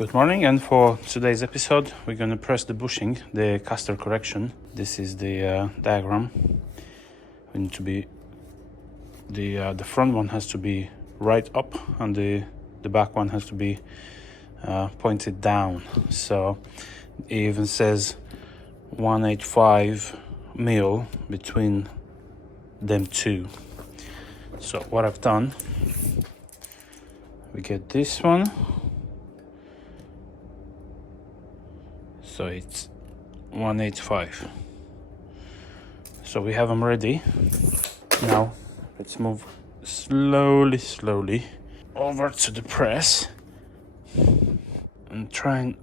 Good morning, and for today's episode we're going to press the bushing, the caster correction. This is the diagram. We need to be the front one has to be right up and the back one has to be pointed down. So it even says 185 mil between them two. So what I've done, we get this one, so it's 185. So we have them ready. Now let's move slowly over to the press and try and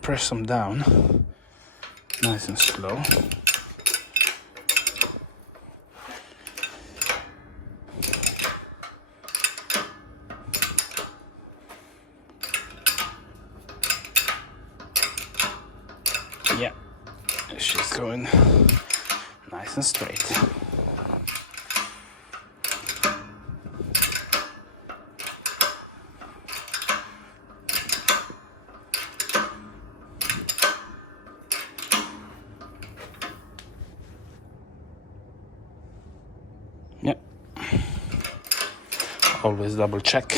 press them down nice and slow. Yeah, she's going nice and straight. Yeah, always double check.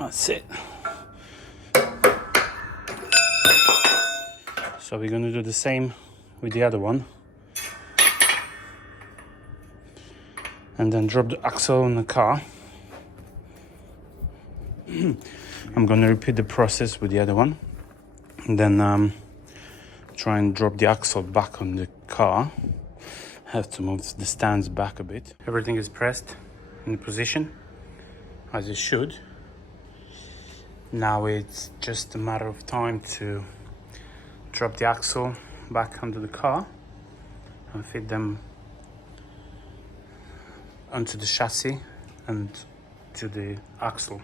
That's it. So we're going to do the same with the other one, and then drop the axle on the car. I'm going to repeat the process with the other one, and then try and drop the axle back on the car. Have to move the stands back a bit. Everything is pressed in position as it should. Now it's just a matter of time to drop the axle back onto the car and fit them onto the chassis and to the axle.